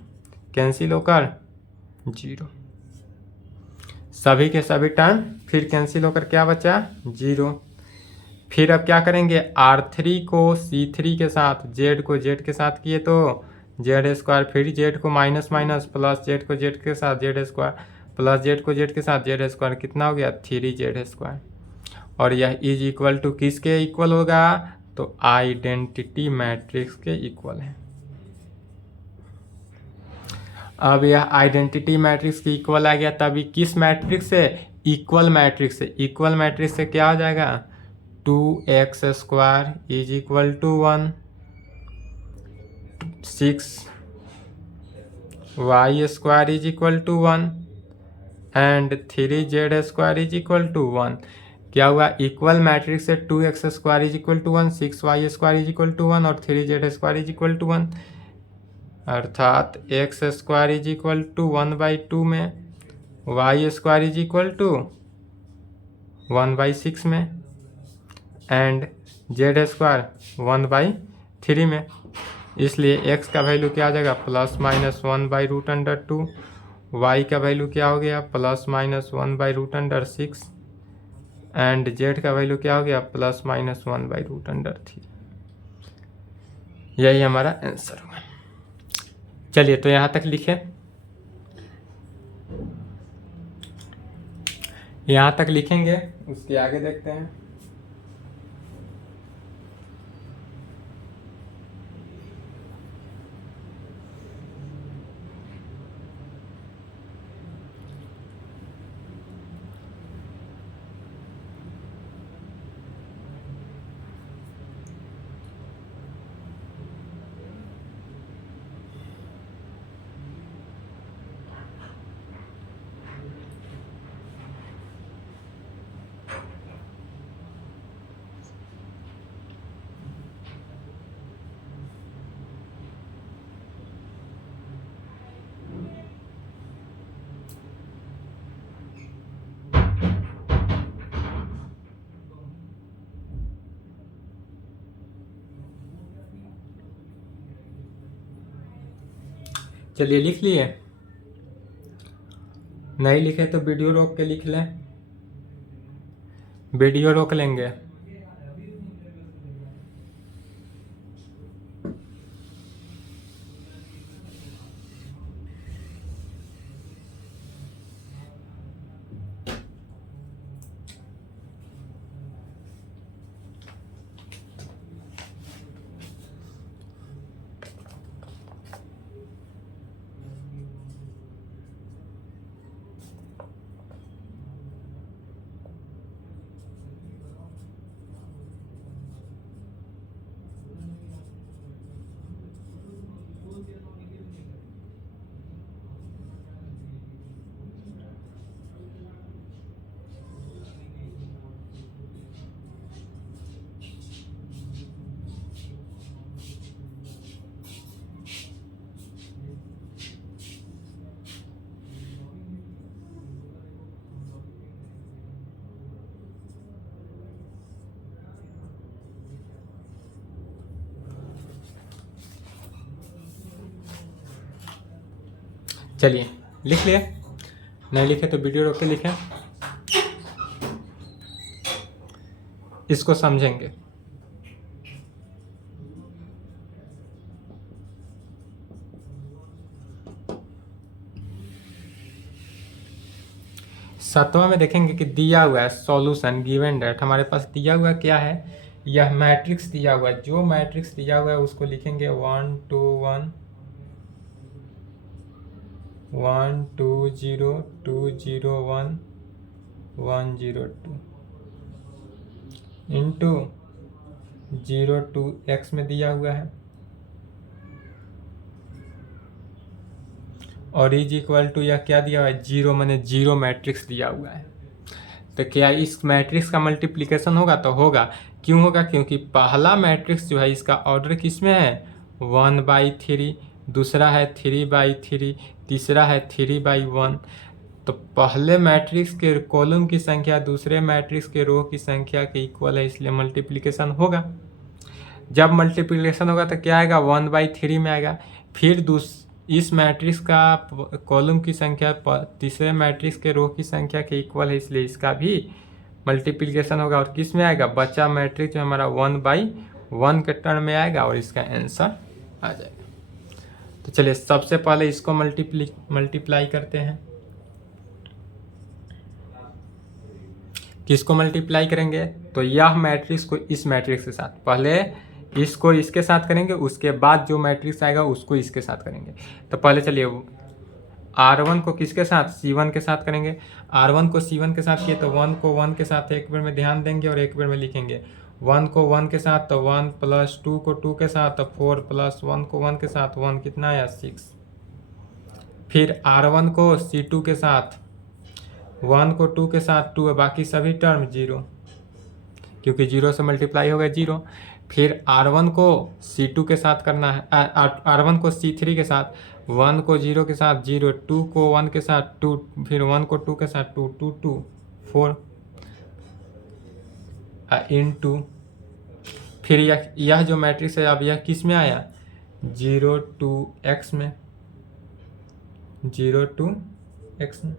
कैंसिल होकर 0, सभी के सभी टर्म फिर कैंसिल होकर क्या बचा 0। फिर अब क्या करेंगे, R3 को C3 के साथ, z को z के साथ किए तो z², फिर z को माइनस माइनस प्लस z को z के साथ z² प्लस z को z के साथ z², कितना हो गया 3z²। और यह इज इक्वल टू किसके इक्वल होगा, तो आइडेंटिटी मैट्रिक्स के इक्वल है। अब यह आइडेंटिटी मैट्रिक्स की इक्वल आ गया, तभी किस मैट्रिक्स से, इक्वल मैट्रिक्स से। इक्वल मैट्रिक्स से क्या हो जाएगा 2x² is equal to 1, 6y² is equal to 1 and 3z² is equal to 1। क्या हुआ, इक्वल मैट्रिक्स से 2x² is equal to 1, 6y² is equal to 1 और 3z² इज इक्वल टू 1, अर्थात x² इज इक्वल टू 1/2 में, y² is equal to 1/6 में and z² 1/3 में। इसलिए x का वैल्यू क्या आ जाएगा प्लस माइनस 1/√2, y का वैल्यू क्या हो गया प्लस माइनस 1/√6 एंड z का वैल्यू क्या हो गया प्लस माइनस 1/√3। यही हमारा आंसर होगा। चलिए तो यहाँ तक लिखे, यहाँ तक लिखेंगे, उसके आगे देखते हैं। चलिए लिख लिए, नहीं लिखे तो वीडियो रोक के लिख लें, वीडियो रोक लेंगे। चलिए लिख लिए, नहीं लिखे तो वीडियो रोक के लिखें, इसको समझेंगे। सातवां में देखेंगे कि दिया हुआ है सॉल्यूशन गिवन डेट, हमारे पास दिया हुआ क्या है, यह मैट्रिक्स दिया हुआ है, जो मैट्रिक्स दिया हुआ है उसको लिखेंगे 1 2 1 1 2 0 2 0 1 1 0 2 इंटू 0 2 x में दिया हुआ है, और इज इक्वल टू यह क्या दिया हुआ है, जीरो, मैंने जीरो मैट्रिक्स दिया हुआ है। तो क्या इस मैट्रिक्स का मल्टीप्लिकेशन होगा, तो होगा। क्यों होगा, क्योंकि पहला मैट्रिक्स जो है इसका ऑर्डर किस में है, 1/3, दूसरा है 3/3, तीसरा है 3/1। तो पहले मैट्रिक्स के कॉलम की संख्या दूसरे मैट्रिक्स के रो की संख्या के इक्वल है, इसलिए मल्टीप्लिकेशन होगा। जब मल्टीप्लिकेशन होगा तो क्या आएगा, 1/3 में आएगा। फिर इस मैट्रिक्स का कॉलम की संख्या तीसरे मैट्रिक्स के रो की संख्या के इक्वल है, इसलिए इसका भी मल्टीप्लिकेशन होगा। और किस में आएगा, बचा मैट्रिक्स जो हमारा 1/1 के टर्म में आएगा, और इसका आंसर आ जाएगा। तो चलिए सबसे पहले इसको मल्टीप्लाई करते हैं। किसको मल्टीप्लाई करेंगे, तो यह मैट्रिक्स को इस मैट्रिक्स के साथ, पहले इसको इसके साथ करेंगे, उसके बाद जो मैट्रिक्स आएगा उसको इसके साथ करेंगे। तो पहले चलिए R1 को किसके साथ, C1 के साथ करेंगे। R1 को C1 के साथ किए तो 1 को 1 के साथ एक बार में ध्यान देंगे और एक बार में लिखेंगे। 1 को 1 के साथ तो 1 प्लस 2 को 2 के साथ तो 4 प्लस 1 को 1 के साथ 1 कितना आया, 6। फिर R1 को C2 के साथ, 1 को 2 के साथ 2 है, बाकी सभी टर्म 0, क्योंकि 0 से मल्टीप्लाई हो गया 0। फिर R1 को C2 के साथ करना है, R1 को C3 के साथ, 1 को 0 के साथ 0, 2 को 1 के साथ 2, फिर 1 को 2 के साथ 2, 2 2 4 इनटू, फिर यह जो मैट्रिक्स है अब यह किस में आया, 0 2 x में, 0 2 x में।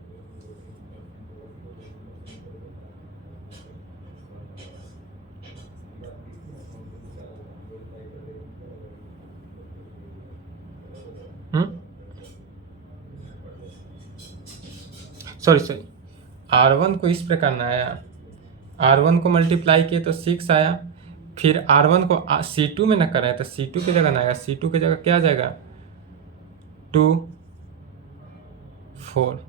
सॉरी R1 को इस प्रकार ना आया, R1 को मल्टीप्लाई किए तो 6 आया। फिर R1 को C2 में ना कराए तो C2 की जगह ना आएगा, C2 की जगह क्या आ जाएगा, 2 4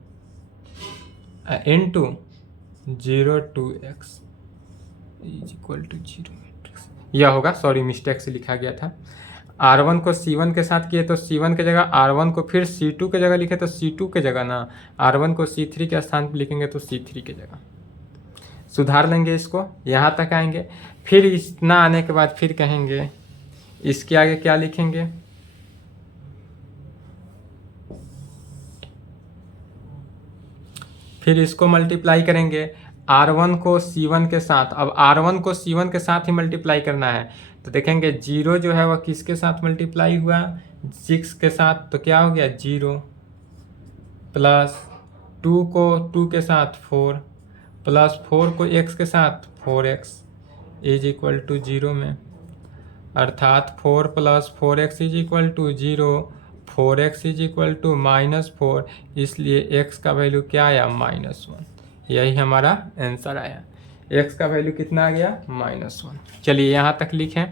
into 0 2 x is equal to 0 matrix, यह होगा। सॉरी मिस्टेक से लिखा गया था। R1 को C1 के साथ किए तो C1 के जगह R1 को फिर C2 के जगह लिखे तो C2 के जगह ना, R1 को C3 के स्थान पर लिखेंगे तो C3 के जगह। सुधार लेंगे इसको, यहाँ तक आएंगे। फिर इतना आने के बाद फिर कहेंगे इसके आगे क्या लिखेंगे, फिर इसको मल्टीप्लाई करेंगे R1 को C1 के साथ। अब R1 को C1 के साथ ही मल्टीप्लाई करना है, तो देखेंगे 0 जो है वह किसके साथ मल्टीप्लाई हुआ, 6 के साथ, तो क्या हो गया 0, प्लस 2 को 2 के साथ 4, प्लस 4 को x के साथ 4x इज इक्वल टू 0 में, अर्थात 4 plus 4x is equal to 0, 4x is equal to -4, इसलिए x का वैल्यू क्या आया, -1। यही हमारा आंसर आया, x का वैल्यू कितना आ गया, -1। चलिए यहाँ तक लिखें।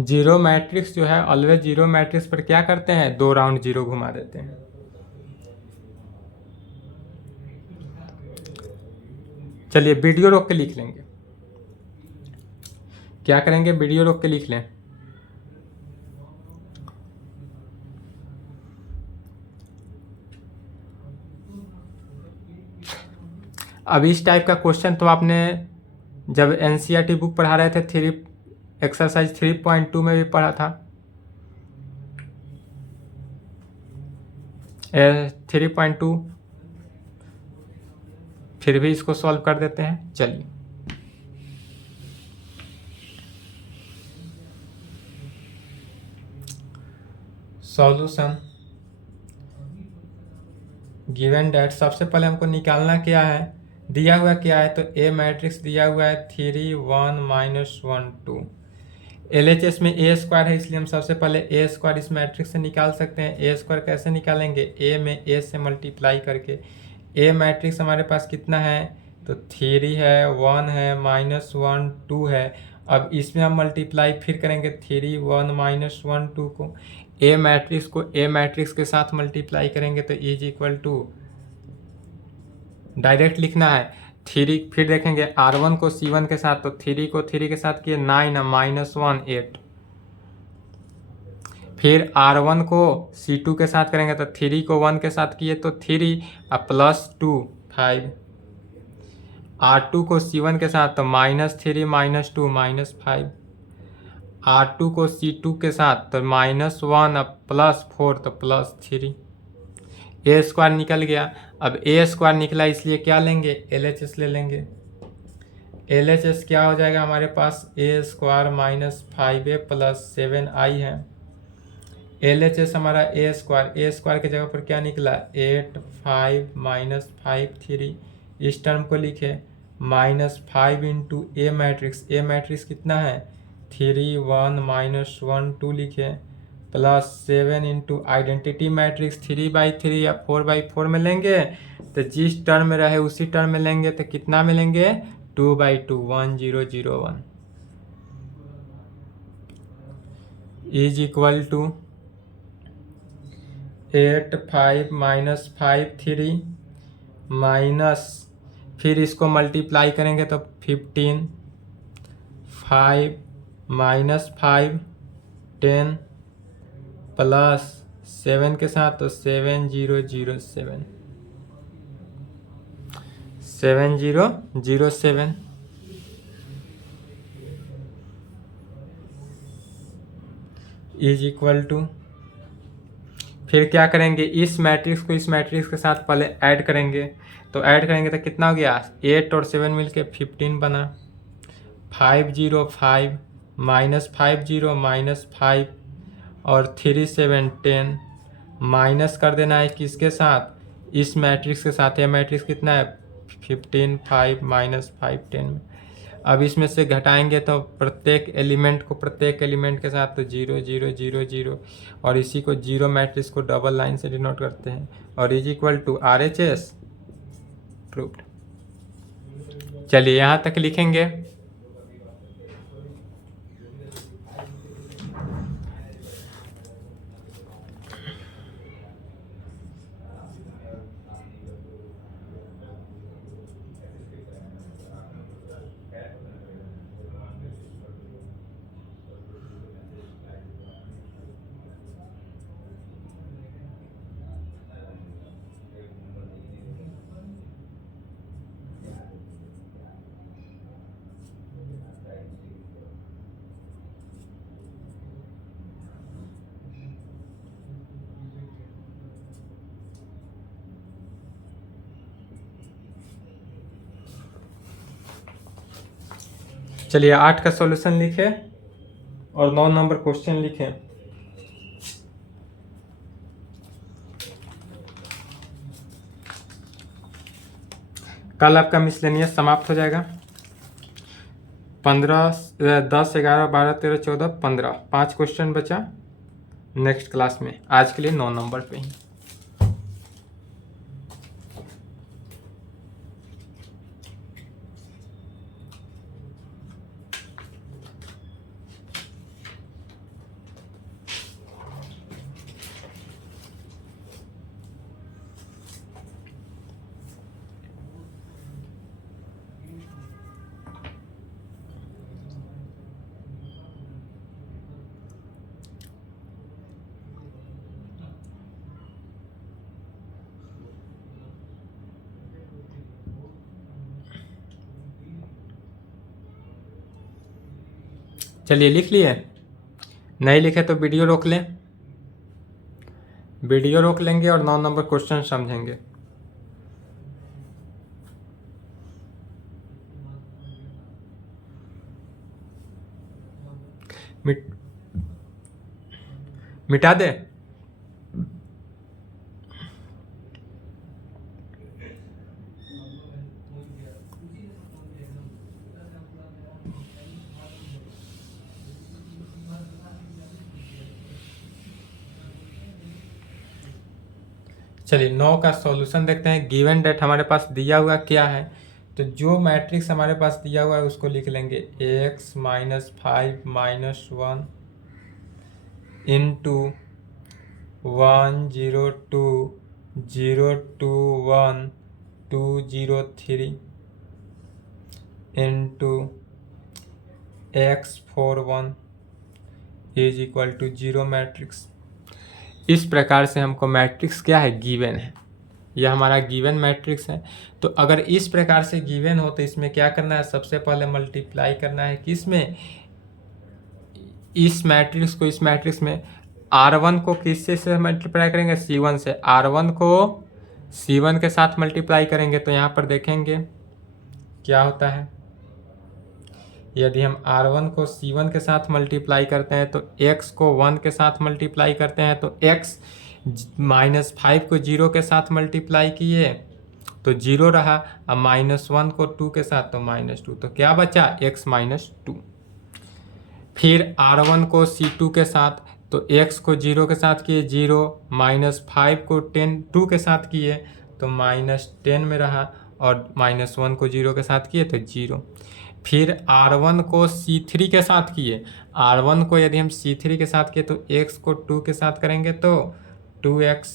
जीरो मैट्रिक्स जो है ऑलवेज जीरो मैट्रिक्स पर क्या करते हैं, 2 राउंड 0 घुमा देते हैं। चलिए वीडियो रोक के लिख लेंगे, क्या करेंगे, वीडियो रोक के लिख लें। अब इस टाइप का क्वेश्चन तो आपने जब एनसीईआरटी बुक पढ़ा रहे थे एक्सरसाइज 3.2 में भी पढ़ा था। 3.2 फिर भी इसको सॉल्व कर देते हैं। चलिए सॉल्यूशन गिवन डेट, सबसे पहले हमको निकालना क्या है, दिया हुआ क्या है, तो ए मैट्रिक्स दिया हुआ है 3 1 -1 2। LHS में ए स्क्वायर है, इसलिए हम सबसे पहले ए स्क्वायर इस मैट्रिक्स से निकाल सकते हैं। ए स्क्वायर कैसे निकालेंगे, ए में ए से मल्टीप्लाई करके। ए मैट्रिक्स हमारे पास कितना है, तो 3 है, 1 है, -1 2 है। अब इसमें हम मल्टीप्लाई फिर करेंगे 3 1 -1 2 को। ए मैट्रिक्स को ए मैट्रिक्स के साथ मल्टीप्लाई करेंगे तो इज इक्वल टू, डायरेक्ट लिखना है 3, फिर देखेंगे R1 को C1 के साथ, तो 3 को 3 के साथ किए 9 -1 8। फिर R1 को C2 के साथ करेंगे तो 3 को 1 के साथ किए तो 3 +2 5। R2 को C1 के साथ तो -3 -2 -5। R2 को C2 के साथ तो -1 +4 तो +3। ए स्क्वायर निकल गया। अब ए स्क्वायर निकला इसलिए क्या लेंगे, LHS ले लेंगे। LHS क्या हो जाएगा हमारे पास, ए स्क्वायर -5a + 7i है। LHS हमारा ए स्क्वायर के जगह पर क्या निकला, 8 5 -5 3। इस टर्म को लिखे -5 इंटू ए मैट्रिक्स कितना है 3 1 -1 2 लिखे, +7 इंटू आइडेंटिटी मैट्रिक्स 3/3 या 4/4 में लेंगे तो जिस टर्म में रहे उसी टर्म में लेंगे तो कितना में लेंगे 2/2 1 0 0 1 इज इक्वल टू 8 5 -5 3 माइनस, फिर इसको मल्टीप्लाई करेंगे तो 15 5 -5 10 +7 के साथ तो 7 0 0 7 7 0 0 7 इज इक्वल टू, फिर क्या करेंगे, इस मैट्रिक्स को इस मैट्रिक्स के साथ पहले ऐड करेंगे तो ऐड करेंगे तो कितना हो गया 8 और 7 मिलके 15 बना। 5 0 5 -5 0 -5 और 3 7 10 माइनस कर देना है किसके साथ, इस मैट्रिक्स के साथ। यह मैट्रिक्स कितना है 15 5 -5 10 में। अब इसमें से घटाएंगे तो प्रत्येक एलिमेंट के साथ तो 0 0 0 0 और इसी को जीरो मैट्रिक्स को डबल लाइन से डिनोट करते हैं और is equal to RHS proved. चलिए यहाँ तक लिखेंगे। चलिए 8 का सॉल्यूशन लिखे और 9 नंबर क्वेश्चन लिखें। कल आपका मिसलेनियस समाप्त हो जाएगा। 15 10 11 12 13 14 15 5 क्वेश्चन बचा नेक्स्ट क्लास में। आज के लिए 9 नंबर पे ही। चलिए लिख लिए, नहीं लिखे तो वीडियो रोक लें, वीडियो रोक लेंगे और 9 नंबर क्वेश्चन समझेंगे। मिटा दे। चलिए 9 का सॉल्यूशन देखते हैं। गिवन डेट हमारे पास दिया हुआ क्या है, तो जो मैट्रिक्स हमारे पास दिया हुआ है उसको लिख लेंगे x minus 5 minus 1 into 1 0 2 0 2 1 2 0 3 into x 4 1 is equal to 0 matrix. इस प्रकार से हमको मैट्रिक्स क्या है, गिवन है, यह हमारा गिवन मैट्रिक्स है। तो अगर इस प्रकार से गिवन हो तो इसमें क्या करना है, सबसे पहले मल्टीप्लाई करना है किसमें, इस मैट्रिक्स को, इस मैट्रिक्स में R1 को किससे से मल्टीप्लाई करेंगे, C1 से। R1 को C1 के साथ मल्टीप्लाई करेंगे तो यहाँ पर देखेंगे क्या होता है। यदि हम R1 को C1 के साथ मल्टीप्लाई करते हैं तो x को 1 के साथ मल्टीप्लाई करते हैं तो x माइनस 5 को 0 के साथ मल्टीप्लाई किए तो 0 रहा, अब माइनस 1 को 2 के साथ तो माइनस 2, तो क्या बचा x माइनस 2। फिर R1 को C2 के साथ तो x को 0 के साथ किए 0, माइनस 5 को 2 के साथ किए तो माइनस 10 में रहा, और माइनस 1 को 0 के साथ किए तो 0। फिर R1 को C3 के साथ किए, R1 को यदि हम C3 के साथ किए तो x को 2 के साथ करेंगे तो 2x।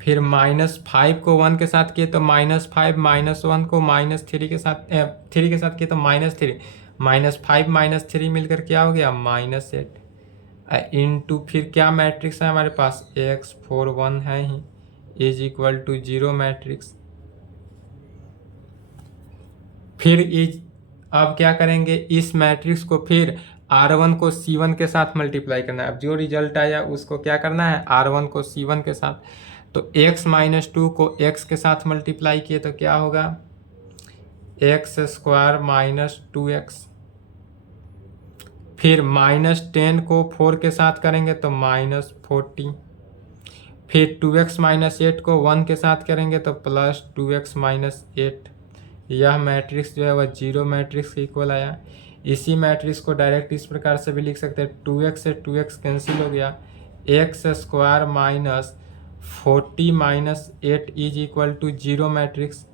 फिर माइनस 5 को 1 के साथ किए तो माइनस 5, माइनस 1 को माइनस 3 के साथ 3 के साथ किए तो माइनस 3, माइनस 5 माइनस 3 मिलकर क्या हो गया, माइनस 8 इंटू फिर क्या मैट्रिक्स है हमारे पास, x 4 1 है ही, इज इक्वल टू 0 मैट्रिक्स। फिर अब क्या करेंगे, इस मैट्रिक्स को फिर R1 को C1 के साथ मल्टीप्लाई करना है। अब जो रिजल्ट आया उसको क्या करना है, R1 को C1 के साथ, तो x माइनस 2 को x के साथ मल्टीप्लाई किए तो क्या होगा, x स्क्वायर माइनस 2x। फिर माइनस 10 को 4 के साथ करेंगे तो माइनस 40। फिर 2x माइनस 8 को 1 के साथ करेंगे तो प्लस 2x माइनस 8। यह मैट्रिक्स जो है वह 0 मैट्रिक्स के इक्वल आया। इसी मैट्रिक्स को डायरेक्ट इस प्रकार से भी लिख सकते हैं, 2x से 2x कैंसिल हो गया, x square minus 40 minus 8 is equal to 0 matrix.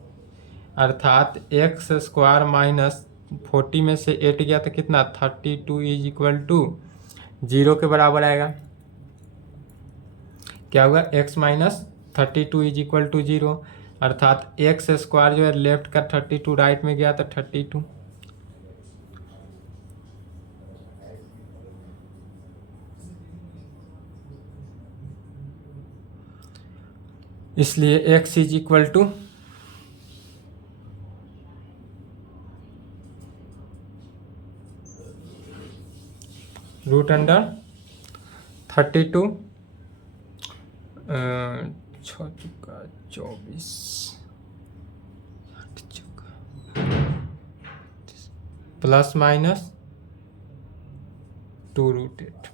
अर्थात x स्क्वायर माइनस 40 में से 8 गया तो कितना, 32 इज इक्वल टू 0 के बराबर आएगा। क्या होगा, x minus 32 is equal to 0, अर्थात x स्क्वायर जो है लेफ्ट का 32 राइट में गया तो 32। इसलिए x is equal to root under 32 6 चुका 24 plus minus 2 root 8।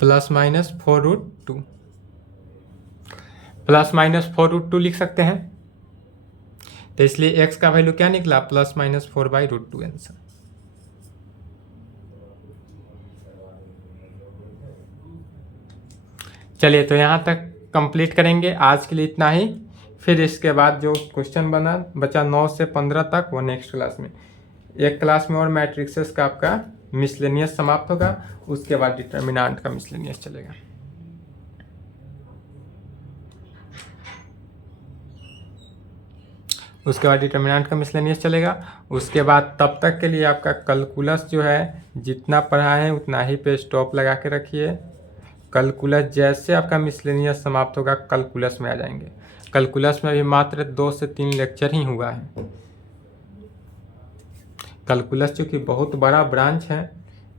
Plus minus 4 root 2, plus minus 4 root 2 लिख सकते हैं। तो इसलिए x का वैल्यू क्या निकला, plus minus 4 by root 2 answer. चलिए तो यहाँ तक कंप्लीट करेंगे, आज के लिए इतना ही। फिर इसके बाद जो क्वेश्चन बचा 9 से 15 तक वो नेक्स्ट क्लास में, एक क्लास में और मैट्रिक्सेस का आपका मिसलेनियस समाप्त होगा, उसके बाद डिटर्मिनेंट का मिसलेनियस चलेगा। उसके बाद डिटर्मिनेंट का मिसलेनियस चलेगा। उसके बाद तब तक के लिए आपका कैलकुलस जो है जितना पढ़ा है उतना ही पे स्टॉप लगा के रखिए। कैलकुलस जैसे आपका मिसलेनियस समाप्त होगा कैलकुलस में आ जाएंगे। कैलकुलस में भी मात्र 2 से 3 लेक्चर ही हुआ है। कैलकुलस चूँकि बहुत बड़ा ब्रांच है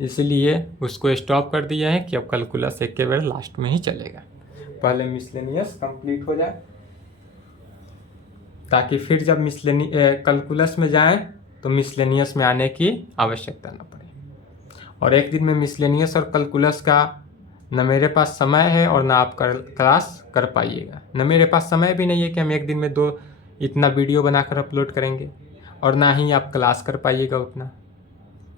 इसलिए उसको स्टॉप कर दिया है कि अब कैलकुलस एक के बार लास्ट में ही चलेगा, पहले मिसलेनियस कंप्लीट हो जाए ताकि फिर जब कैलकुलस में जाएं तो मिसलेनियस में आने की आवश्यकता न पड़े। और एक दिन में मिसलेनियस और कैलकुलस का न मेरे पास समय है और ना आप क्लास कर पाइएगा, न मेरे पास समय भी नहीं है कि हम एक दिन में इतना वीडियो बनाकर अपलोड करेंगे, और ना ही आप क्लास कर पाइएगा उतना,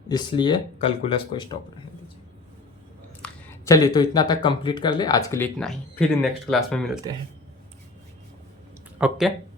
इसलिए कैलकुलस को स्टॉप रहने दीजिए। चलिए तो इतना तक कंप्लीट कर ले, आज के लिए इतना ही, फिर नेक्स्ट क्लास में मिलते हैं। ओके।